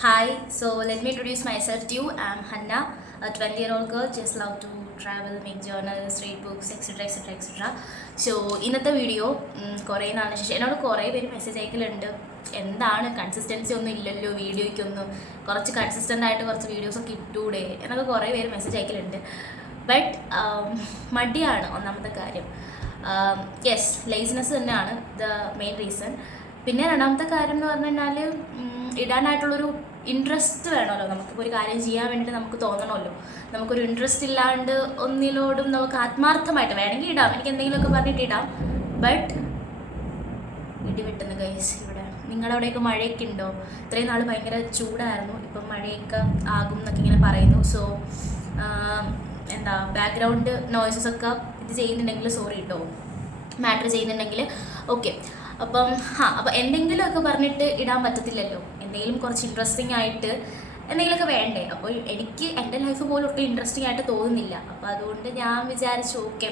Hi, so let me introduce myself to you. I'm Hanna, a 20-year-old girl, just love to travel, make journals, read books, etc. etc. etc. So, ഇന്നത്തെ video കുറേ നാളിന് ശേഷം എന്നോട് കുറേ പേര് message അയക്കലുണ്ട്. എന്താണ് consistency ഒന്നും ഇല്ലല്ലോ വീഡിയോയ്ക്കൊന്നും, കുറച്ച് കൺസിസ്റ്റൻ്റ് ആയിട്ട് കുറച്ച് വീഡിയോസൊക്കെ ഇട്ടൂടെ എന്നൊക്കെ കുറേ പേര് മെസ്സേജ് അയക്കലുണ്ട്. ബട്ട് മടിയാണ് ഒന്നാമത്തെ കാര്യം. യെസ്, ലേസിനെസ് തന്നെയാണ് ദ മെയിൻ റീസൺ. പിന്നെ രണ്ടാമത്തെ കാര്യം എന്ന് പറഞ്ഞു കഴിഞ്ഞാൽ ഇടാനായിട്ടുള്ളൊരു ഇൻട്രസ്റ്റ് വേണമല്ലോ. നമുക്കിപ്പോൾ ഒരു കാര്യം ചെയ്യാൻ വേണ്ടിയിട്ട് നമുക്ക് തോന്നണമല്ലോ. നമുക്കൊരു ഇൻട്രസ്റ്റ് ഇല്ലാണ്ട് ഒന്നിലോടും നമുക്ക് ആത്മാർത്ഥമായിട്ട് വേണമെങ്കിൽ ഇടാം, എനിക്ക് എന്തെങ്കിലുമൊക്കെ പറഞ്ഞിട്ട് ഇടാം. ബട്ട് ഇടി വെട്ടുന്ന ഗൈസ് ഇവിടെ. നിങ്ങളുടെ അവിടെയൊക്കെ മഴയൊക്കെ ഉണ്ടോ? ഇത്രയും നാൾ ഭയങ്കര ചൂടായിരുന്നു, ഇപ്പം മഴയൊക്കെ ആകും എന്നൊക്കെ ഇങ്ങനെ പറയുന്നു. സോ എന്താ ബാക്ക്ഗ്രൗണ്ട് നോയ്സസ് ഒക്കെ ഇത് ചെയ്യുന്നുണ്ടെങ്കിൽ സോറി കേട്ടോ, മാറ്റർ ചെയ്യുന്നുണ്ടെങ്കിൽ ഓക്കെ. അപ്പം എന്തെങ്കിലുമൊക്കെ പറഞ്ഞിട്ട് ഇടാൻ പറ്റത്തില്ലല്ലോ. എന്തെങ്കിലും കുറച്ച് ഇൻട്രസ്റ്റിംഗ് ആയിട്ട് എന്തെങ്കിലുമൊക്കെ വേണ്ടേ. അപ്പോൾ എനിക്ക് എൻ്റെ ലൈഫ് പോലും ഒട്ടും ഇൻട്രസ്റ്റിംഗ് ആയിട്ട് തോന്നുന്നില്ല. അപ്പോൾ അതുകൊണ്ട് ഞാൻ വിചാരിച്ചു ഓക്കെ,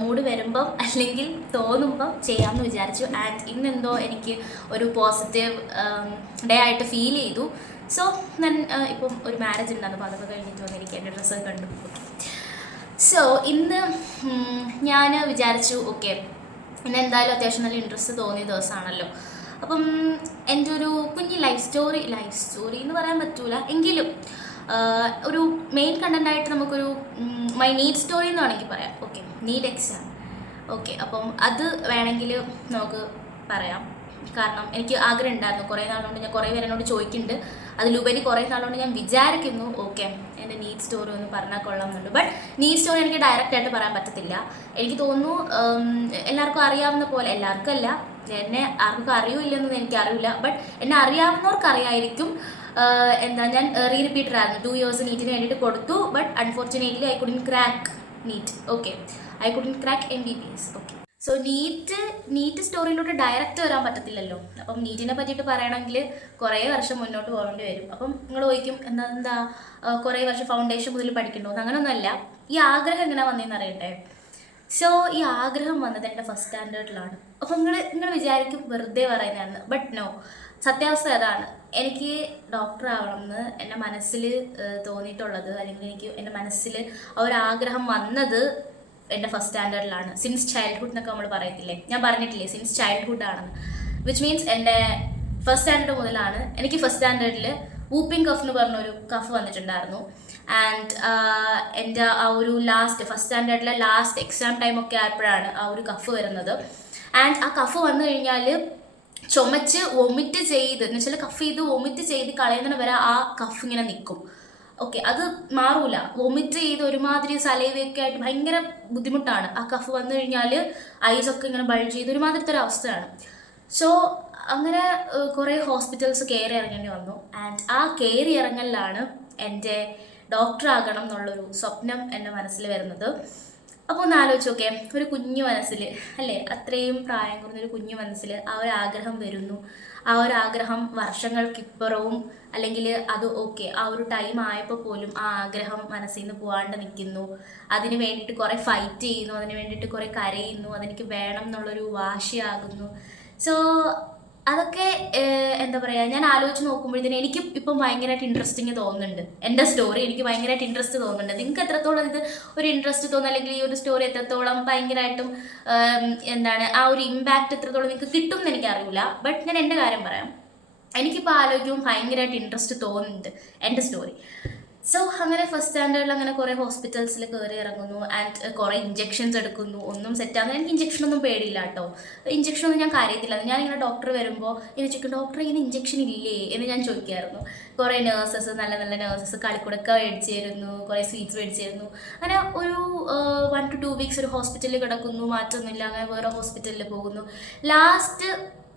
മൂഡ് വരുമ്പം അല്ലെങ്കിൽ തോന്നുമ്പം ചെയ്യാമെന്ന് വിചാരിച്ചു. ആൻഡ് ഇന്നെന്തോ എനിക്ക് ഒരു പോസിറ്റീവ് ഡേ ആയിട്ട് ഫീൽ ചെയ്തു. സോ ഞാൻ ഇപ്പം ഒരു മാരേജ് ഉണ്ടായിരുന്നു, അപ്പോൾ അതൊക്കെ കഴിഞ്ഞിട്ട് വന്നിരിക്കുക, എൻ്റെ ഡ്രസ്സൊക്കെ കണ്ടു. സോ ഇന്ന് ഞാൻ വിചാരിച്ചു ഓക്കെ, പിന്നെ എന്തായാലും അത്യാവശ്യം നല്ല ഇൻട്രസ്റ്റ് തോന്നിയ ദിവസമാണല്ലോ. അപ്പം എൻ്റെ ഒരു കുഞ്ഞ് ലൈഫ് സ്റ്റോറി എന്ന് പറയാൻ പറ്റൂല എങ്കിലും ഒരു മെയിൻ കണ്ടൻ്റായിട്ട് നമുക്കൊരു മൈ നീഡ് സ്റ്റോറി എന്ന് വേണമെങ്കിൽ പറയാം. Okay, need exam. ഓക്കെ, അപ്പം അത് വേണമെങ്കിൽ നമുക്ക് പറയാം. കാരണം എനിക്ക് ആഗ്രഹം ഉണ്ടായിരുന്നു കുറേ നാളുകൊണ്ട്, ഞാൻ കുറേ പേര് എന്നോട് ചോദിക്കുന്നുണ്ട്. അതിലുപരി കുറേ നാളുകൊണ്ട് ഞാൻ വിചാരിക്കുന്നു ഓക്കെ എൻ്റെ നീഡ് സ്റ്റോറി ഒന്ന് പറഞ്ഞാൽ കൊള്ളാമെന്നുണ്ട്. ബട്ട് നീഡ് സ്റ്റോറി എനിക്ക് ഡയറക്റ്റായിട്ട് പറയാൻ പറ്റത്തില്ല. എനിക്ക് തോന്നുന്നു എല്ലാവർക്കും അറിയാവുന്ന പോലെ, എല്ലാവർക്കും അല്ല, എന്നെ ആർക്കും അറിയില്ലെന്നത് എനിക്കറിയില്ല, ബട്ട് എന്നെ അറിയാവുന്നവർക്ക് അറിയായിരിക്കും. എന്താ, ഞാൻ റിപ്പീറ്റർ ആയിരുന്നു. 2 years നീറ്റിന് വേണ്ടിയിട്ട് കൊടുത്തു. But unfortunately I couldn't crack NEET. Okay, I couldn't crack MBBS. Okay, so NEET സ്റ്റോറിയിലോട്ട് ഡയറക്റ്റ് വരാൻ പറ്റത്തില്ലല്ലോ. അപ്പം നീറ്റിനെ പറ്റിയിട്ട് പറയണമെങ്കിൽ കുറേ വർഷം മുന്നോട്ട് പോകേണ്ടി വരും. അപ്പം നിങ്ങൾ ചോദിക്കും എന്താ കുറേ വർഷം ഫൗണ്ടേഷൻ മുതൽ പഠിക്കണ്ടോ? അങ്ങനെയൊന്നുമല്ല. ഈ ആഗ്രഹം എങ്ങനെ വന്നതെന്ന് അറിയട്ടെ. സോ ഈ ആഗ്രഹം വന്നത് എൻ്റെ ഫസ്റ്റ് സ്റ്റാൻഡേർഡിലാണ്. അപ്പം നിങ്ങൾ വിചാരിക്കും വെറുതെ പറയുന്നതാണ്. ബട്ട് നോ, സത്യാവസ്ഥ അതാണ്. എനിക്ക് ഡോക്ടർ ആവണമെന്ന് എൻ്റെ മനസ്സിൽ തോന്നിയിട്ടുള്ളത്, അല്ലെങ്കിൽ എനിക്ക് എൻ്റെ മനസ്സിൽ ആ ഒരു ആഗ്രഹം വന്നത് എൻ്റെ ഫസ്റ്റ് സ്റ്റാൻഡേർഡിലാണ്. സിൻസ് ചൈൽഡ്ഹുഡ് എന്നൊക്കെ നമ്മൾ പറയത്തില്ലേ, ഞാൻ പറഞ്ഞിട്ടില്ലേ സിൻസ് ചൈൽഡ്ഹുഡ് ആണെന്ന്. വിച്ച് മീൻസ് എൻ്റെ ഫസ്റ്റ് സ്റ്റാൻഡേർഡ് മുതലാണ്. എനിക്ക് ഫസ്റ്റ് സ്റ്റാൻഡേർഡിൽ വൂപ്പിംഗ് കഫ് എന്ന് പറഞ്ഞൊരു കഫ് വന്നിട്ടുണ്ടായിരുന്നു. ആൻഡ് എൻ്റെ ആ ഒരു ഫസ്റ്റ് സ്റ്റാൻഡേർഡിലെ ലാസ്റ്റ് എക്സാം ടൈമൊക്കെ ആയപ്പോഴാണ് ആ ഒരു കഫ് വരുന്നത്. ആൻഡ് ആ കഫ് വന്നു കഴിഞ്ഞാൽ ചുമച്ച് വൊമിറ്റ് ചെയ്ത്, എന്ന് വെച്ചാൽ കഫ് ചെയ്ത് വൊമിറ്റ് ചെയ്ത് കളയുന്നതിന് വരെ ആ കഫ് ഇങ്ങനെ നിൽക്കും. ഓക്കെ, അത് മാറൂല. വൊമിറ്റ് ചെയ്ത് ഒരുമാതിരി സലൈവയൊക്കെ ആയിട്ട് ഭയങ്കര ബുദ്ധിമുട്ടാണ്. ആ കഫ് വന്നു കഴിഞ്ഞാൽ ഐസൊക്കെ ഇങ്ങനെ ബൾജ് ചെയ്ത് ഒരുമാതിരത്തെ ഒരു അവസ്ഥയാണ്. സോ അങ്ങനെ കുറേ ഹോസ്പിറ്റൽസ് കയറി ഇറങ്ങേണ്ടി വന്നു. ആൻഡ് ആ കയറി ഇറങ്ങലിലാണ് എൻ്റെ ഡോക്ടർ ആകണം എന്നുള്ളൊരു സ്വപ്നം എൻ്റെ മനസ്സിൽ വരുന്നത്. അപ്പോൾ ഒന്ന് ആലോചിച്ച് നോക്കേ, ഒരു കുഞ്ഞു മനസ്സിൽ അല്ലേ, അത്രയും പ്രായം കുറഞ്ഞൊരു കുഞ്ഞു മനസ്സിൽ ആ ഒരു ആഗ്രഹം വരുന്നു. ആ ഒരു ആഗ്രഹം വർഷങ്ങൾക്കിപ്പുറവും, അല്ലെങ്കിൽ അത് ഓക്കെ ആ ഒരു ടൈം ആയപ്പോൾ പോലും ആ ആഗ്രഹം മനസ്സിൽ നിന്ന് പോകാണ്ട് നിൽക്കുന്നു. അതിന് വേണ്ടിയിട്ട് കുറേ ഫൈറ്റ് ചെയ്യുന്നു, അതിന് വേണ്ടിയിട്ട് കുറേ കരയുന്നു, അതെനിക്ക് വേണം എന്നുള്ളൊരു വാശിയാകുന്നു. സോ അതൊക്കെ എന്താ പറയുക, ഞാൻ ആലോചിച്ച് നോക്കുമ്പോഴത്തേനും എനിക്ക് ഇപ്പം ഭയങ്കരമായിട്ട് ഇൻട്രസ്റ്റിങ് തോന്നുന്നുണ്ട്. എൻ്റെ സ്റ്റോറി എനിക്ക് ഭയങ്കരമായിട്ട് ഇൻട്രസ്റ്റ് തോന്നുന്നുണ്ട്. നിങ്ങൾക്ക് എത്രത്തോളം ഇത് ഒരു ഇൻട്രസ്റ്റ് തോന്നുന്നു, അല്ലെങ്കിൽ ഈ ഒരു സ്റ്റോറി എത്രത്തോളം ഭയങ്കരമായിട്ടും എന്താണ് ആ ഒരു ഇമ്പാക്റ്റ് എത്രത്തോളം നിങ്ങൾക്ക് കിട്ടും എന്ന് എനിക്കറിയില്ല. ബട്ട് ഞാൻ എൻ്റെ കാര്യം പറയാം. എനിക്കിപ്പോൾ ആലോചിക്കുമ്പോൾ ഭയങ്കരമായിട്ട് ഇൻട്രസ്റ്റ് തോന്നുന്നുണ്ട് എൻ്റെ സ്റ്റോറി. സോ അങ്ങനെ ഫസ്റ്റ് സ്റ്റാൻഡേർഡിൽ അങ്ങനെ കുറേ ഹോസ്പിറ്റൽസിൽ കയറി ഇറങ്ങുന്നു. ആൻഡ് കുറേ ഇഞ്ചെക്ഷൻസ് എടുക്കുന്നു. ഒന്നും സെറ്റാകുന്നു. എനിക്ക് ഇഞ്ചെക്ഷനൊന്നും പേടിയില്ല കേട്ടോ. ഇഞ്ചെക്ഷനൊന്നും ഞാൻ കാര്യത്തില്ല. ഞാനിങ്ങനെ ഡോക്ടർ വരുമ്പോൾ ഇങ്ങനെ ചോദിക്കും, ഡോക്ടർ ഇങ്ങനെ ഇഞ്ചെക്ഷൻ ഇല്ലേ എന്ന് ഞാൻ ചോദിക്കുമായിരുന്നു. കുറേ നേഴ്സസ്, നല്ല നല്ല നേഴ്സസ് കളിക്കുടക്ക മേടിച്ച് തരുന്നു, കുറേ സ്വീറ്റ്സ് മേടിച്ച് തരുന്നു. അങ്ങനെ ഒരു 1 to 2 weeks ഒരു ഹോസ്പിറ്റലിൽ കിടക്കുന്നു, മാറ്റമൊന്നുമില്ല. അങ്ങനെ വേറെ ഹോസ്പിറ്റലിൽ പോകുന്നു. ലാസ്റ്റ്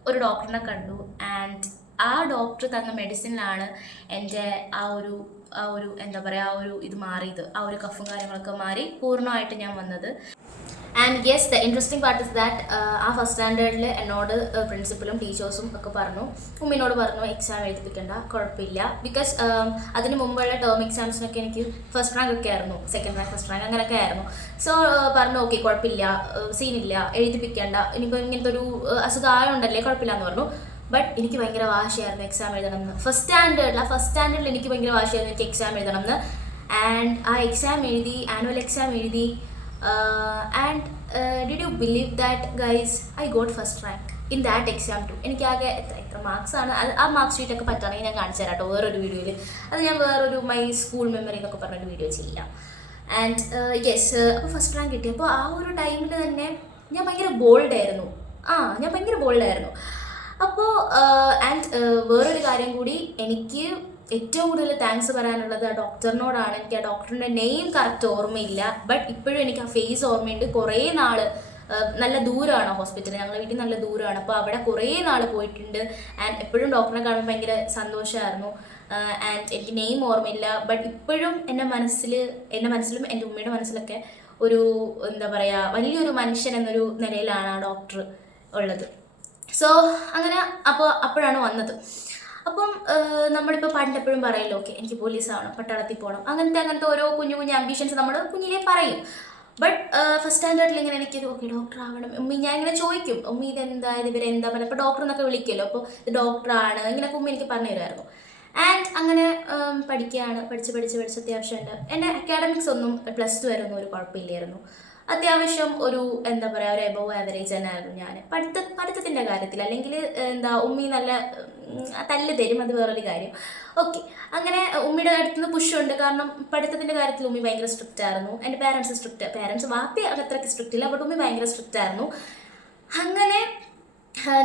ഒരു ഡോക്ടറിനെ കണ്ടു. ആൻഡ് ആ ഡോക്ടർ തന്ന മെഡിസിനിലാണ് എൻ്റെ ആ ഒരു എന്താ പറയുക, ആ ഒരു ഇത് മാറിയത്. ആ ഒരു കഫും കാര്യങ്ങളൊക്കെ മാറി പൂർണ്ണമായിട്ട് ഞാൻ വന്നത്. And yes, the interesting part is that ആ ഫസ്റ്റ് സ്റ്റാൻഡേർഡിൽ എന്നോട് പ്രിൻസിപ്പലും ടീച്ചേഴ്സും ഒക്കെ പറഞ്ഞു, ഉമ്മിനോട് പറഞ്ഞു എക്സാം എഴുതിപ്പിക്കേണ്ട, കുഴപ്പമില്ല. ബിക്കോസ് അതിന് മുമ്പുള്ള ടേം എക്സാംസിനൊക്കെ എനിക്ക് ഫസ്റ്റ് റാങ്ക് ഒക്കെ ആയിരുന്നു, സെക്കൻഡ് റാങ്ക്, ഫസ്റ്റ് റാങ്ക് അങ്ങനെയൊക്കെ ആയിരുന്നു. സോ പറഞ്ഞു ഓക്കെ കുഴപ്പമില്ല, സീനില്ല, എഴുതിപ്പിക്കേണ്ട, ഇനിയിപ്പോൾ ഇങ്ങനത്തെ ഒരു അസുഖമായുണ്ടല്ലേ കുഴപ്പമില്ല എന്ന് പറഞ്ഞു. ബട്ട് എനിക്ക് ഭയങ്കര വാശിയായിരുന്നു എക്സാം എഴുതണം എന്ന്. ഫസ്റ്റ് സ്റ്റാൻഡേർഡിൽ എനിക്ക് ഭയങ്കര വാശിയായിരുന്നു എനിക്ക് എക്സാം എഴുതണം എന്ന്. ആൻഡ് ആ എക്സാം എഴുതി, ആനുവൽ എക്സാം എഴുതി. And did you believe that guys, I got first rank in that exam too. എനിക്കാകെ എത്ര മാർക്സാണ് അത്, ആ മാർക്ക് ഷീറ്റൊക്കെ പറ്റുകയാണെങ്കിൽ ഞാൻ കാണിച്ചു തരാം കേട്ടോ വേറൊരു വീഡിയോയിൽ. അത് ഞാൻ വേറൊരു മൈ സ്കൂൾ മെമ്മറി എന്നൊക്കെ പറഞ്ഞൊരു വീഡിയോ ചെയ്യാം. ആൻഡ് യെസ്, അപ്പോൾ ഫസ്റ്റ് റാങ്ക് കിട്ടി. അപ്പോൾ ആ ഒരു ടൈമിൽ തന്നെ ഞാൻ ഭയങ്കര ബോൾഡായിരുന്നു. അപ്പോൾ ആൻഡ് വേറൊരു കാര്യം കൂടി, എനിക്ക് ഏറ്റവും കൂടുതൽ താങ്ക്സ് പറയാനുള്ളത് ആ ഡോക്ടറിനോടാണ്. എനിക്ക് ആ ഡോക്ടറിൻ്റെ നെയിം കറക്റ്റ് ഓർമ്മയില്ല, ബട്ട് ഇപ്പോഴും എനിക്ക് ആ ഫേസ് ഓർമ്മയുണ്ട്. കുറേ നാൾ നല്ല ദൂരമാണ് ഹോസ്പിറ്റൽ, ഞങ്ങളുടെ വീട്ടിൽ നല്ല ദൂരമാണ്. അപ്പോൾ അവിടെ കുറേ നാൾ പോയിട്ടുണ്ട്. ആൻഡ് എപ്പോഴും ഡോക്ടറിനെ കാണുമ്പോൾ ഭയങ്കര സന്തോഷമായിരുന്നു. ആൻഡ് എനിക്ക് നെയിം ഓർമ്മയില്ല, ബട്ട് ഇപ്പോഴും എൻ്റെ മനസ്സിലും എൻ്റെ ഉമ്മയുടെ മനസ്സിലൊക്കെ ഒരു എന്താ പറയുക, വലിയൊരു മനുഷ്യൻ എന്നൊരു നിലയിലാണ് ആ ഡോക്ടർ ഉള്ളത്. സോ അങ്ങനെ അപ്പോഴാണ് വന്നത്. അപ്പം നമ്മളിപ്പോൾ പണ്ടെപ്പോഴും പറയല്ലോ, ഓക്കെ എനിക്ക് പോലീസാവണം, പട്ടാളത്തിൽ പോകണം, അങ്ങനത്തെ ഓരോ കുഞ്ഞു കുഞ്ഞു ആംബിഷൻസ് നമ്മൾ കുഞ്ഞിലേ പറയും. ബട്ട് ഫസ്റ്റ് സ്റ്റാൻഡേർഡിൽ ഇങ്ങനെ എനിക്കൊരു ഓക്കെ ഡോക്ടർ ആവണം. ഞാൻ ഇങ്ങനെ ചോദിക്കും, ഉമ്മി ഇതെന്താ, ഇവരെന്താ പറയുക, അപ്പോൾ ഡോക്ടർ എന്നൊക്കെ വിളിക്കുമല്ലോ, അപ്പോൾ ഇത് ഡോക്ടറാണ് ഇങ്ങനെയൊക്കെ ഉമ്മ എനിക്ക് പറഞ്ഞു തരുമായിരുന്നു. ആൻഡ് അങ്ങനെ പഠിച്ച് അത്യാവശ്യമുണ്ട്. എൻ്റെ അക്കാഡമിക്സ് ഒന്നും +2 വരെ ഒന്നും ഒരു കുഴപ്പമില്ലായിരുന്നു. അത്യാവശ്യം ഒരു എന്താ പറയുക, ഒരു എബോവ് ആവറേജ് തന്നെ ആയിരുന്നു ഞാൻ പഠിത്തത്തിൻ്റെ കാര്യത്തിൽ. അല്ലെങ്കിൽ എന്താ ഉമ്മി നല്ല തല്ല് തരും, അത് വേറൊരു കാര്യം. ഓക്കെ, അങ്ങനെ ഉമ്മിയുടെ അടുത്തുനിന്ന് പുഷുണ്ട്. കാരണം പഠിത്തത്തിൻ്റെ കാര്യത്തിൽ ഉമ്മി ഭയങ്കര സ്ട്രിക്റ്റ് ആയിരുന്നു. എൻ്റെ പേരൻസ് വാപ്പി അത്രയ്ക്ക് സ്ട്രിക്റ്റ് ഇല്ല, ബട്ട് ഉമ്മി ഭയങ്കര സ്ട്രിക്റ്റ് ആയിരുന്നു. അങ്ങനെ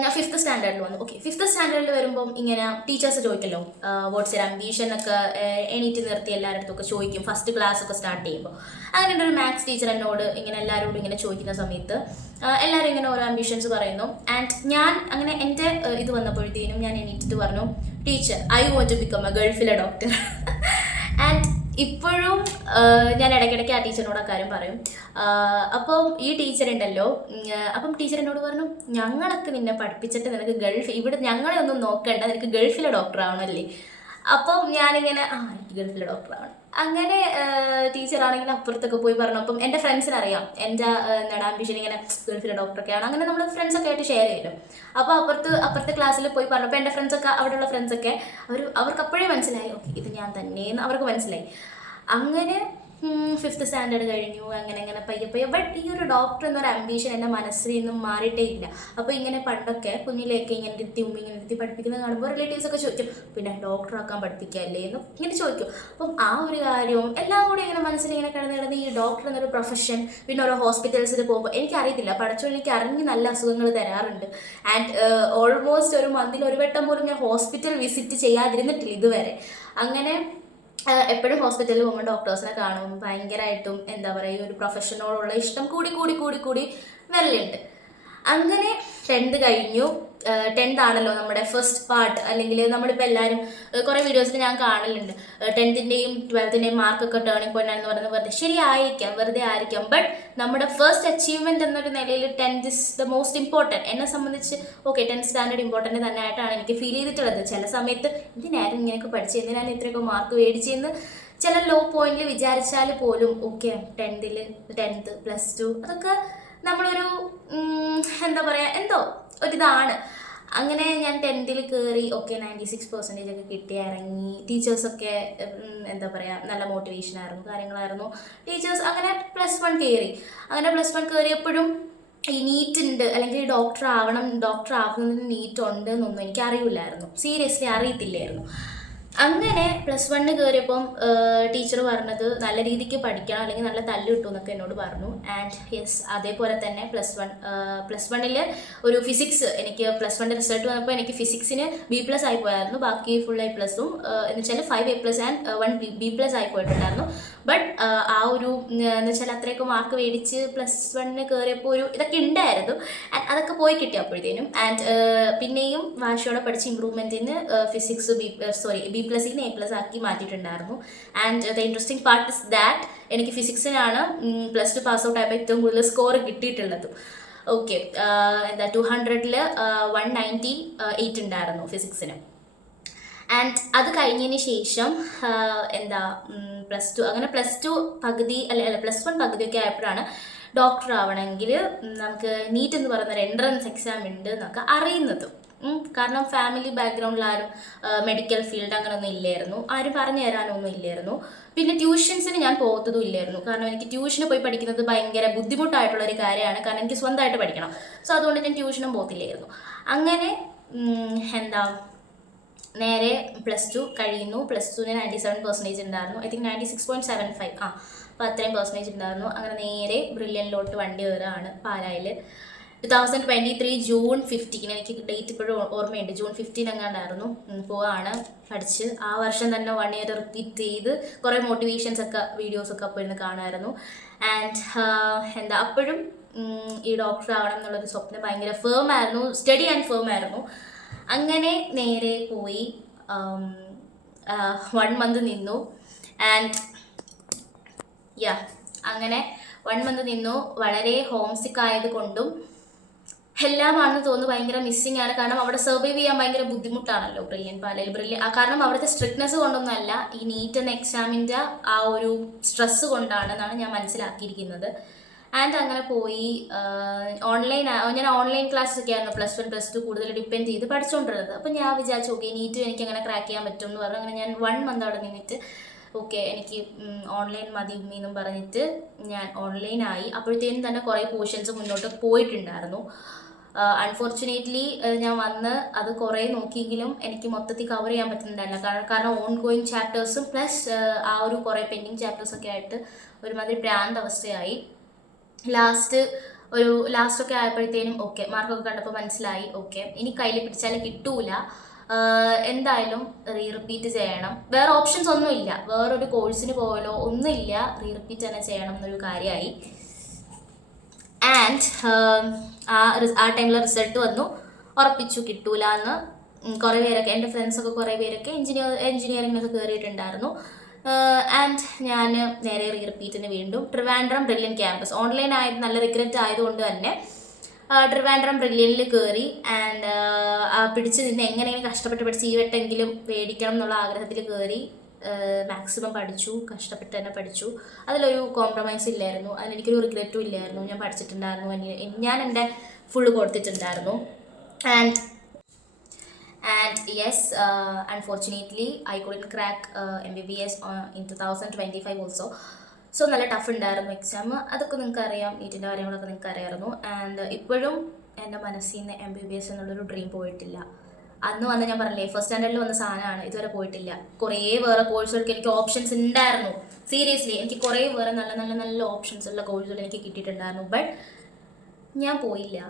ഞാൻ 5th സ്റ്റാൻഡേർഡിൽ വന്നു. ഓക്കെ, 5th സ്റ്റാൻഡേർഡിൽ വരുമ്പം ഇങ്ങനെ ടീച്ചേഴ്സ് ചോദിക്കല്ലോ വാട്ട്സ് യുവർ അംബീഷൻ ഒക്കെ, എണീറ്റ് നിർത്തി എല്ലാവരുടെ അടുത്തൊക്കെ ചോദിക്കും ഫസ്റ്റ് ക്ലാസ് ഒക്കെ സ്റ്റാർട്ട് ചെയ്യുമ്പോൾ. അങ്ങനെ എൻ്റെ ഒരു മാത്സ് ടീച്ചർ എന്നോട് ഇങ്ങനെ എല്ലാവരോടും ഇങ്ങനെ ചോദിക്കുന്ന സമയത്ത് എല്ലാവരും ഇങ്ങനെ ഓരോ അംബീഷൻസ് പറയുന്നു. ആൻഡ് ഞാൻ അങ്ങനെ എൻ്റെ ഇത് വന്നപ്പോഴത്തേനും ഞാൻ എണീറ്റിട്ട് പറഞ്ഞു, teacher I want to become a ഗൾഫിലെ ഡോക്ടർ. ആൻഡ് ഇപ്പോഴും ഞാൻ ഇടയ്ക്കിടയ്ക്ക് ആ ടീച്ചറിനോട് ആ കാര്യം പറയും. അപ്പം ഈ ടീച്ചർ ഉണ്ടല്ലോ, അപ്പം ടീച്ചർ എന്നോട് പറഞ്ഞു, ഞങ്ങളൊക്കെ നിന്നെ പഠിപ്പിച്ചിട്ട് നിനക്ക് ഇവിടെ ഞങ്ങളെ ഒന്നും നോക്കണ്ട, നിനക്ക് ഗൾഫിലെ ഡോക്ടർ ആവണമല്ലേ. അപ്പം ഞാനിങ്ങനെ എനിക്ക് ഗൾഫിലെ ഡോക്ടറാണ്. അങ്ങനെ ടീച്ചറാണെങ്കിൽ അപ്പുറത്തൊക്കെ പോയി പറഞ്ഞു. അപ്പം എൻ്റെ ഫ്രണ്ട്സിനറിയാം എൻ്റെ എന്താണ് ആംബിഷൻ ഇങ്ങനെ ഗൾഫിലെ ഡോക്ടറൊക്കെയാണ്. അങ്ങനെ നമ്മൾ ഫ്രണ്ട്സൊക്കെ ആയിട്ട് ഷെയർ ചെയ്യും. അപ്പോൾ അപ്പുറത്തെ ക്ലാസ്സിൽ പോയി പറഞ്ഞു. അപ്പോൾ എൻ്റെ ഫ്രണ്ട്സൊക്കെ, അവിടെയുള്ള ഫ്രണ്ട്സൊക്കെ അവർക്ക് അപ്പോഴേ മനസ്സിലായി, ഓക്കെ ഇത് ഞാൻ തന്നെയെന്ന് അവർക്ക് മനസ്സിലായി. അങ്ങനെ 5th സ്റ്റാൻഡേർഡ് കഴിഞ്ഞു. അങ്ങനെ പയ്യെ ബട്ട് ഈ ഒരു ഡോക്ടർ എന്നൊരു അംബീഷൻ എൻ്റെ മനസ്സിൽ നിന്നും മാറിയിട്ടേ ഇല്ല. അപ്പോൾ ഇങ്ങനെ പണ്ടൊക്കെ കുഞ്ഞിലേക്ക് ഇങ്ങനെ ഇരുത്തി പഠിപ്പിക്കുന്നത് കാണുമ്പോൾ റിലേറ്റീവ്സ് ഒക്കെ ചോദിക്കും, പിന്നെ ഡോക്ടറാക്കാൻ പഠിപ്പിക്കാല്ലേ എന്ന് ഇങ്ങനെ ചോദിക്കും. അപ്പം ആ ഒരു കാര്യവും എല്ലാം കൂടി ഇങ്ങനെ മനസ്സിലിങ്ങനെ കിടന്ന് ഈ ഡോക്ടർ എന്നൊരു പ്രൊഫഷൻ, പിന്നെ ഓരോ ഹോസ്പിറ്റൽസിൽ പോകുമ്പോൾ എനിക്കറിയത്തില്ല, പഠിച്ചോ എനിക്ക് അറിഞ്ഞ് നല്ല അസുഖങ്ങൾ തരാറുണ്ട്. ആൻഡ് ഓൾമോസ്റ്റ് ഒരു മന്തിൽ ഒരു വട്ടം പോലും ഞാൻ ഹോസ്പിറ്റൽ വിസിറ്റ് ചെയ്യാതിരുന്നിട്ടില്ല ഇതുവരെ. അങ്ങനെ എപ്പോഴും ഹോസ്പിറ്റലിൽ പോകുമ്പോൾ ഡോക്ടേഴ്സിനെ കാണും. ഭയങ്കരമായിട്ടും എന്താ പറയുക, ഒരു പ്രൊഫഷനോടുള്ള ഇഷ്ടം കൂടി വരലുണ്ട്. അങ്ങനെ 10th കഴിഞ്ഞു. 10th ആണല്ലോ നമ്മുടെ ഫസ്റ്റ് പാർട്ട്. അല്ലെങ്കിൽ നമ്മളിപ്പോൾ എല്ലാവരും കുറേ വീഡിയോസിൽ ഞാൻ കാണലുണ്ട് 10th-ൻ്റെയും 12th-ൻ്റെയും മാർക്കൊക്കെ ടേണിംഗ് പോയിന്റ് ആണെന്ന് പറയുന്നത് വെറുതെ ആയിരിക്കാം. ബട്ട് നമ്മുടെ ഫസ്റ്റ് അച്ചീവ്മെൻറ്റ് എന്നൊരു നിലയിൽ 10th is the most important. എന്നെ സംബന്ധിച്ച് ഓക്കെ 10th സ്റ്റാൻഡേർഡ് ഇമ്പോർട്ടൻറ്റ് തന്നെ ആയിട്ടാണ് എനിക്ക് ഫീൽ ചെയ്തിട്ടുള്ളത്. ചില സമയത്ത് എന്തിനായിരുന്നു ഇങ്ങനെയൊക്കെ പഠിച്ച്, എന്തിനാണ് ഇത്രയൊക്കെ മാർക്ക് മേടിച്ചെന്ന് ചില ലോ പോയിന്റിൽ വിചാരിച്ചാൽ പോലും ഓക്കെ 10th +2 അതൊക്കെ നമ്മളൊരു എന്താ പറയുക, എന്തോ ഒരിതാണ്. അങ്ങനെ ഞാൻ 10th കയറി. ഓക്കെ 96% ഒക്കെ കിട്ടി ഇറങ്ങി. ടീച്ചേഴ്സൊക്കെ എന്താ പറയുക, നല്ല മോട്ടിവേഷനായിരുന്നു, കാര്യങ്ങളായിരുന്നു ടീച്ചേഴ്സ്. അങ്ങനെ +1 കയറി. അങ്ങനെ +1 കയറിയപ്പോഴും ഈ നീറ്റ് ഉണ്ട്, അല്ലെങ്കിൽ ഡോക്ടർ ആവുന്നതിന് നീറ്റ് ഉണ്ട് എന്നൊന്നും എനിക്ക് അറിയില്ലായിരുന്നു. സീരിയസ്ലി അറിയത്തില്ലായിരുന്നു. അങ്ങനെ +1 കയറിയപ്പം ടീച്ചർ പറഞ്ഞത് നല്ല രീതിക്ക് പഠിക്കണം, അല്ലെങ്കിൽ നല്ല തല്ല് കിട്ടും എന്നൊക്കെ എന്നോട് പറഞ്ഞു. ആൻഡ് യെസ്, അതേപോലെ തന്നെ +1 ഒരു ഫിസിക്സ്, എനിക്ക് +1 റിസൾട്ട് വന്നപ്പോൾ എനിക്ക് ഫിസിക്സിന് B+ ആയി പോയായിരുന്നു. ബാക്കി ഫുൾ A+ഉം എന്ന് വെച്ചാൽ 5 A+ ആൻഡ് 1 B+ ആയി പോയിട്ടുണ്ടായിരുന്നു. ബട്ട് ആ ഒരു എന്ന് വെച്ചാൽ അത്രയൊക്കെ മാർക്ക് മേടിച്ച് +1 കയറിയപ്പോൾ ഒരു ഇതൊക്കെ ഉണ്ടായിരുന്നു. അതൊക്കെ പോയി കിട്ടിയപ്പോഴത്തേനും. ആൻഡ് പിന്നെയും വാശിയോടെ പഠിച്ച് ഇമ്പ്രൂവ്മെൻറ്റിന് ഫിസിക്സ് B+ന് A+ ആക്കി മാറ്റിയിട്ടുണ്ടായിരുന്നു. And the interesting part is that എനിക്ക് ഫിസിക്സിനാണ് +2 പാസ് ഔട്ട് ആയപ്പോൾ ഏറ്റവും കൂടുതൽ സ്കോർ കിട്ടിയിട്ടുള്ളത്. ഓക്കെ, എന്താ 200-ൽ 198 ഉണ്ടായിരുന്നു ഫിസിക്സിന്. ആൻഡ് അത് കഴിഞ്ഞതിന് ശേഷം എന്താ +2 അങ്ങനെ +2 പകുതി +1 പകുതിയൊക്കെ ആയപ്പോഴാണ് ഡോക്ടർ ആവണമെങ്കിൽ നമുക്ക് നീറ്റ് എന്ന് പറയുന്നൊരു എൻട്രൻസ് എക്സാം ഉണ്ട് എന്നൊക്കെ അറിയുന്നത്. കാരണം ഫാമിലി ബാക്ക്ഗ്രൗണ്ടിൽ ആരും മെഡിക്കൽ ഫീൽഡ് അങ്ങനെയൊന്നും ഇല്ലായിരുന്നു, ആരും പറഞ്ഞു തരാനൊന്നും ഇല്ലായിരുന്നു. പിന്നെ ട്യൂഷൻസിന് ഞാൻ പോകത്തതും ഇല്ലായിരുന്നു, കാരണം എനിക്ക് ട്യൂഷന് പോയി പഠിക്കുന്നത് ഭയങ്കര ബുദ്ധിമുട്ടായിട്ടുള്ളൊരു കാര്യമാണ്, കാരണം എനിക്ക് സ്വന്തമായിട്ട് പഠിക്കണം. സോ അതുകൊണ്ട് ഞാൻ ട്യൂഷനും പോകത്തില്ലായിരുന്നു. അങ്ങനെ എന്താ നേരെ +2 കഴിയുന്നു. +2ന് 97% ഉണ്ടായിരുന്നു, ഐ തിങ്ക് 96.75, അപ്പോൾ അത്രയും പെർസെൻറ്റേജ് ഉണ്ടായിരുന്നു. അങ്ങനെ നേരെ ബ്രില്യൻറ്റിലോട്ട് വണ്ടി കയറുകയാണ് പാലായിൽ. 2023 ജൂൺ 15, എനിക്ക് ഡേറ്റ് ഇപ്പോഴും ഓർമ്മയുണ്ട്, ജൂൺ 15 എങ്ങാണ്ടായിരുന്നു. പോവാണ്, പഠിച്ച് ആ വർഷം തന്നെ 1 ഇയർ റിപ്പീറ്റ് ചെയ്ത് കുറേ മോട്ടിവേഷൻസ് ഒക്കെ വീഡിയോസൊക്കെ അപ്പോൾ ഇരുന്ന് കാണുമായിരുന്നു. ആൻഡ് എന്താ അപ്പോഴും ഈ ഡോക്ടർ ആവണം എന്നുള്ളൊരു സ്വപ്നം ഭയങ്കര ഫേം ആയിരുന്നു, സ്റ്റഡി ആൻഡ് ഫേം ആയിരുന്നു. അങ്ങനെ നേരെ പോയി 1 മന്ത് നിന്നു. ആൻഡ് അങ്ങനെ 1 മന്ത് നിന്നു. വളരെ ഹോം സിക്ക് ആയത് കൊണ്ടും എല്ലാമാണെന്ന് തോന്നുന്നു, ഭയങ്കര മിസ്സിങ് ആണ്. കാരണം അവിടെ സർവൈവ് ചെയ്യാൻ ഭയങ്കര ബുദ്ധിമുട്ടാണല്ലോ പാലയിൽ. കാരണം അവിടുത്തെ സ്ട്രിക്ട്നെസ് കൊണ്ടൊന്നുമല്ല, ഈ നീറ്റ് എന്ന എക്സാമിൻ്റെ ആ ഒരു സ്ട്രെസ്സ് കൊണ്ടാണെന്നാണ് ഞാൻ മനസ്സിലാക്കിയിരിക്കുന്നത്. ആൻഡ് അങ്ങനെ പോയി ഞാൻ ഓൺലൈൻ ക്ലാസ് ഒക്കെ ആയിരുന്നു +1 +2 കൂടുതൽ ഡിപ്പെൻഡ് ചെയ്ത് പഠിച്ചുകൊണ്ടിരുന്നത്. അപ്പം ഞാൻ വിചാരിച്ചു ഓക്കെ നീറ്റ് എനിക്ക് അങ്ങനെ ക്രാക്ക് ചെയ്യാൻ പറ്റും എന്ന് പറഞ്ഞു. അങ്ങനെ ഞാൻ 1 മന്ത് അവിടെ നിന്നിട്ട് ഓക്കെ എനിക്ക് ഓൺലൈൻ മതി എന്നും പറഞ്ഞിട്ട് ഞാൻ ഓൺലൈനായി. അപ്പോഴത്തേനും തന്നെ കുറേ പോർഷൻസ് മുന്നോട്ട് പോയിട്ടുണ്ടായിരുന്നു. അൺഫോർച്ചുനേറ്റ്ലി ഞാൻ വന്ന് അത് കുറേ നോക്കിയെങ്കിലും എനിക്ക് മൊത്തത്തിൽ കവർ ചെയ്യാൻ പറ്റുന്നുണ്ടായില്ല. കാരണം ഓൺ ഗോയിങ് ചാപ്റ്റേഴ്സും പ്ലസ് ആ ഒരു കുറേ പെൻഡിങ് ചാപ്റ്റേഴ്സൊക്കെ ആയിട്ട് ഒരുമാതിരി ഭ്രാന്ത് അവസ്ഥയായി. ലാസ്റ്റൊക്കെ ആയപ്പോഴത്തേനും ഓക്കെ മാർക്കൊക്കെ കണ്ടപ്പോൾ മനസ്സിലായി ഓക്കെ ഇനി കയ്യിൽ പിടിച്ചാൽ കിട്ടൂല, എന്തായാലും റിപ്പീറ്റ് ചെയ്യണം, വേറെ ഓപ്ഷൻസ് ഒന്നുമില്ല, വേറൊരു കോഴ്സിന് പോകലോ ഒന്നുമില്ല, റിപ്പീറ്റ് തന്നെ ചെയ്യണം എന്നൊരു കാര്യമായി. ആൻഡ് ആ ടൈമിൽ റിസൾട്ട് വന്നു, ഉറപ്പിച്ചു കിട്ടൂല എന്ന്. കുറേ പേരൊക്കെ എൻ്റെ ഫ്രണ്ട്സൊക്കെ കുറേ പേരൊക്കെ എൻജിനീയറിങ്ങിനൊക്കെ കയറിയിട്ടുണ്ടായിരുന്നു. ആൻഡ് ഞാൻ നേരെ റിപ്പീറ്റിന് വീണ്ടും ട്രിവാൻഡ്രം ബ്രില്യൻ ക്യാമ്പസ് ഓൺലൈൻ ആയത് നല്ല റിഗ്രറ്റ് ആയതുകൊണ്ട് തന്നെ ട്രിവാൻഡ്രം ബ്രില്യനിൽ കയറി. ആൻഡ് പിടിച്ച് നിന്ന് എങ്ങനെയെങ്കിലും കഷ്ടപ്പെട്ട് പഠിച്ച് ഈ വട്ടെങ്കിലും മേടിക്കണം എന്നുള്ള ആഗ്രഹത്തിൽ കയറി. മാക്സിമം പഠിച്ചു, കഷ്ടപ്പെട്ട് തന്നെ പഠിച്ചു, അതിലൊരു കോംപ്രമൈസ് ഇല്ലായിരുന്നു, അതിലെനിക്കൊരു റിഗ്രറ്റും ഇല്ലായിരുന്നു. ഞാൻ പഠിച്ചിട്ടുണ്ടായിരുന്നു, ഞാൻ എൻ്റെ ഫുള്ള് കൊടുത്തിട്ടുണ്ടായിരുന്നു. And yes, unfortunately I couldn't crack MBBS in 2025 also. So നല്ല ടഫ് ഉണ്ടായിരുന്നു എക്സാം, അതൊക്കെ നിങ്ങൾക്ക് അറിയാം, നീറ്റിൻ്റെ കാര്യങ്ങളൊക്കെ നിങ്ങൾക്ക് അറിയാമായിരുന്നു. ആൻഡ് ഇപ്പോഴും എൻ്റെ മനസ്സിൽ നിന്ന് MBBS എന്നുള്ളൊരു ഡ്രീം പോയിട്ടില്ല. അന്ന് വന്ന് ഞാൻ പറഞ്ഞില്ലേ ഫസ്റ്റ് സ്റ്റാൻഡേർഡിൽ വന്ന സാധനമാണ്, ഇതുവരെ പോയിട്ടില്ല. കുറേ വേറെ കോഴ്സുകൾക്ക് എനിക്ക് ഓപ്ഷൻസ് ഉണ്ടായിരുന്നു, സീരിയസ്ലി എനിക്ക് കുറേ വേറെ നല്ല നല്ല നല്ല ഓപ്ഷൻസ് ഉള്ള കോഴ്സുകൾ എനിക്ക് കിട്ടിയിട്ടുണ്ടായിരുന്നു, ബട്ട് ഞാൻ പോയില്ല.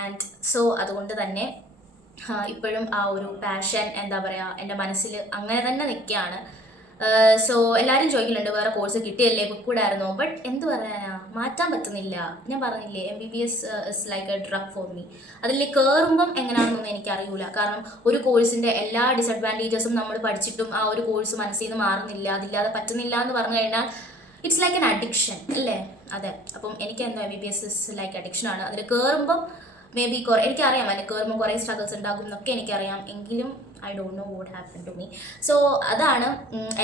ആൻഡ് സോ അതുകൊണ്ട് തന്നെ ഇപ്പോഴും ആ ഒരു പാഷൻ എന്താ പറയുക എൻ്റെ മനസ്സിൽ അങ്ങനെ തന്നെ നിൽക്കുകയാണ്. സോ എല്ലാവരും ചോദിക്കുന്നുണ്ട് വേറെ കോഴ്സ് കിട്ടിയല്ലേ പൊക്കൂടായിരുന്നോ, ബട്ട് എന്ത് പറയാനാ, മാറ്റാൻ പറ്റുന്നില്ല. ഞാൻ പറഞ്ഞില്ലേ MBBS is like A drug for me. അതിൽ കയറുമ്പം എങ്ങനെയാണെന്നൊന്നും എനിക്കറിയില്ല. കാരണം ഒരു കോഴ്സിൻ്റെ എല്ലാ ഡിസഡ്വാൻറ്റേജസും നമ്മൾ പഠിച്ചിട്ടും ആ ഒരു കോഴ്സ് മനസ്സിൽ നിന്ന് മാറുന്നില്ല, അതില്ലാതെ പറ്റുന്നില്ല എന്ന് പറഞ്ഞു കഴിഞ്ഞാൽ ഇറ്റ്സ് ലൈക്ക് എൻ അഡിക്ഷൻ അല്ലേ. അതെ, അപ്പം എനിക്ക് എന്താ MBBS ഇസ് ലൈക്ക് അഡിക്ഷനാണ്. അതിൽ കയറുമ്പം മേ ബി എനിക്കറിയാം അതിന് കയറുമ്പോൾ കുറേ സ്ട്രഗിൾസ് ഉണ്ടാകും എന്നൊക്കെ എനിക്കറിയാം, എങ്കിലും I don't know what happen to me. So അതാണ്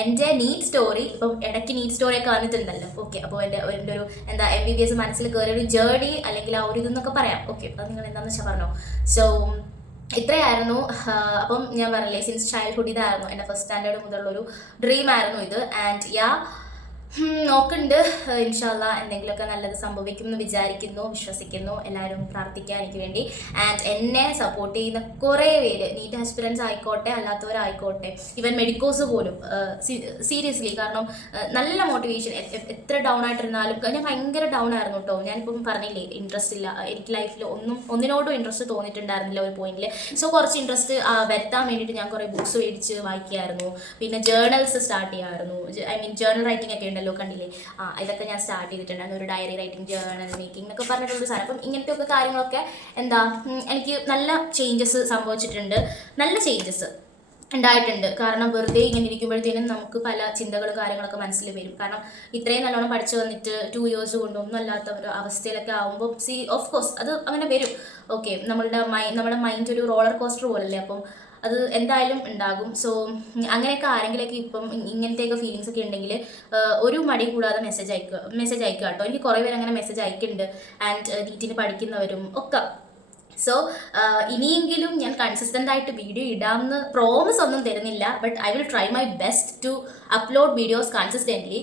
എൻ്റെ നീറ്റ് സ്റ്റോറി. ഇപ്പം ഇടയ്ക്ക് നീറ്റ് സ്റ്റോറിയൊക്കെ വന്നിട്ടുണ്ടല്ലോ, ഓക്കെ. അപ്പോൾ എൻ്റെ ഒരു എന്താ MBBS മനസ്സിൽ കയറിയ ഒരു ജേർണി അല്ലെങ്കിൽ ആ ഒരു ഇതെന്നൊക്കെ പറയാം, ഓക്കെ. അത് നിങ്ങൾ എന്താണെന്ന് വെച്ചാൽ പറഞ്ഞോ. സോ ഇത്രയായിരുന്നു. അപ്പം ഞാൻ പറഞ്ഞില്ലേ സിൻസ് ചൈൽഡ്ഹുഡ് ഇതായിരുന്നു എൻ്റെ ഫസ്റ്റ് സ്റ്റാൻഡേർഡ് മുതലുള്ളൊരു ഡ്രീം ആയിരുന്നു ഇത്. ആൻഡ് നോക്കുന്നുണ്ട്, ഇൻഷാല്ലാ എന്തെങ്കിലുമൊക്കെ നല്ലത് സംഭവിക്കും എന്ന് വിചാരിക്കുന്നു, വിശ്വസിക്കുന്നു. എല്ലാവരും പ്രാർത്ഥിക്കുക എനിക്ക് വേണ്ടി. ആൻഡ് എന്നെ സപ്പോർട്ട് ചെയ്യുന്ന കുറേ പേര്, നീറ്റ് ആസ്പിറൻസ് ആയിക്കോട്ടെ അല്ലാത്തവരായിക്കോട്ടെ, ഈവൻ മെഡിക്കോസ് പോലും, സീരിയസ്ലി. കാരണം നല്ല മോട്ടിവേഷൻ. എത്ര ഡൗൺ ആയിട്ടിരുന്നാലും, ഞാൻ ഭയങ്കര ഡൗൺ ആയിരുന്നു കേട്ടോ. ഞാനിപ്പം പറഞ്ഞില്ലേ ഇൻട്രസ്റ്റ് ഇല്ല, എനിക്ക് ലൈഫിൽ ഒന്നിനോടും ഇൻട്രസ്റ്റ് തോന്നിയിട്ടുണ്ടായിരുന്നില്ല ഒരു പോയിന്റിൽ. സോ കുറച്ച് ഇൻട്രസ്റ്റ് വരുത്താൻ വേണ്ടിയിട്ട് ഞാൻ കുറേ ബുക്സ് മേടിച്ച് വായിക്കുമായിരുന്നു, പിന്നെ ജേർണൽസ് സ്റ്റാർട്ട് ചെയ്യുമായിരുന്നു. ഐ മീൻ ജേർണൽ റൈറ്റിംഗ് ഒക്കെ ഉണ്ടല്ലോ, കണ്ടില്ലേ, ഇതൊക്കെ ഞാൻ സ്റ്റാർട്ട് ചെയ്തിട്ടുണ്ടായിരുന്നു. ഒരു ഡയറി റൈറ്റിംഗ്, ജേർണൽ മേക്കിംഗ് എന്നൊക്കെ പറഞ്ഞിട്ടുള്ളൊരു സാധനം. അപ്പം ഇങ്ങനത്തെയൊക്കെ കാര്യങ്ങളൊക്കെ എന്താ എനിക്ക് നല്ല ചേഞ്ചസ് സംഭവിച്ചിട്ടുണ്ട്, നല്ല ചേഞ്ചസ് ഉണ്ടായിട്ടുണ്ട്. കാരണം വെറുതെ ഇങ്ങനെ ഇരിക്കുമ്പോഴത്തേനും നമുക്ക് പല ചിന്തകളും കാര്യങ്ങളൊക്കെ മനസ്സിൽ വരും. കാരണം ഇത്രയും നല്ലോണം പഠിച്ചു വന്നിട്ട് 2 ഇയേഴ്സ് കൊണ്ടൊന്നും അല്ലാത്ത ഒരു അവസ്ഥയിലൊക്കെ ആകുമ്പോൾ ഓഫ് കോഴ്സ് അത് അങ്ങനെ വരും. ഓക്കെ, നമ്മുടെ മൈൻഡ് ഒരു റോളർ കോസ്റ്റർ പോലല്ലേ, അപ്പം അത് എന്തായാലും ഉണ്ടാകും. സോ അങ്ങനെയൊക്കെ ആരെങ്കിലൊക്കെ ഇപ്പം ഇങ്ങനത്തെയൊക്കെ ഫീലിങ്സ് ഒക്കെ ഉണ്ടെങ്കിൽ ഒരു മടി കൂടാതെ മെസ്സേജ് അയക്കുക കേട്ടോ. എനിക്ക് കുറേ പേര് അങ്ങനെ മെസ്സേജ് അയക്കുന്നുണ്ട്. ആൻഡ് നീറ്റിന് പഠിക്കുന്നവരും ഒക്കെ സോ ഇനിയെങ്കിലും ഞാൻ കൺസിസ്റ്റൻ്റ് ആയിട്ട് വീഡിയോ ഇടാമെന്ന് പ്രോമിസ് ഒന്നും തരുന്നില്ല, but I will try my best to upload videos consistently.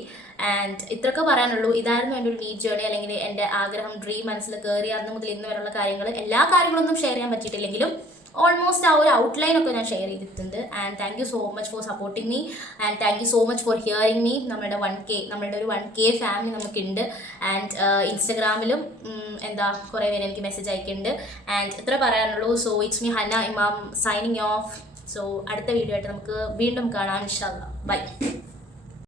And ഇത്രയൊക്കെ പറയാനുള്ളൂ. ഇതായിരുന്നു എൻ്റെ ഒരു നീറ്റ് ജേർണി, അല്ലെങ്കിൽ എൻ്റെ ആഗ്രഹം, ഡ്രീം മനസ്സിൽ കയറി അന്ന് മുതൽ ഇന്ന് വരെയുള്ള കാര്യങ്ങൾ. എല്ലാ കാര്യങ്ങളൊന്നും ഷെയർ ചെയ്യാൻ പറ്റിയിട്ടില്ലെങ്കിലും ഓൾമോസ്റ്റ് ആ ഒരു ഔട്ട്ലൈൻ ഒക്കെ ഞാൻ ഷെയർ ചെയ്തിട്ടുണ്ട്. And thank you so much for supporting me, and thank you so much for hearing me. നമ്മുടെ 1K ഫാമിലി നമുക്കുണ്ട്. ആൻഡ് ഇൻസ്റ്റഗ്രാമിലും കുറേ പേര് എനിക്ക് മെസ്സേജ് അയക്കുന്നുണ്ട്. ആൻഡ് ഇത്ര പറയാനുള്ളൂ. സോ ഇറ്റ്സ് മീ ഹന്ന ഇമാം സൈനിങ് ഓഫ്. സോ അടുത്ത വീഡിയോ ആയിട്ട് നമുക്ക് വീണ്ടും കാണാം ഇൻഷാ അല്ലാഹ്. ബൈ.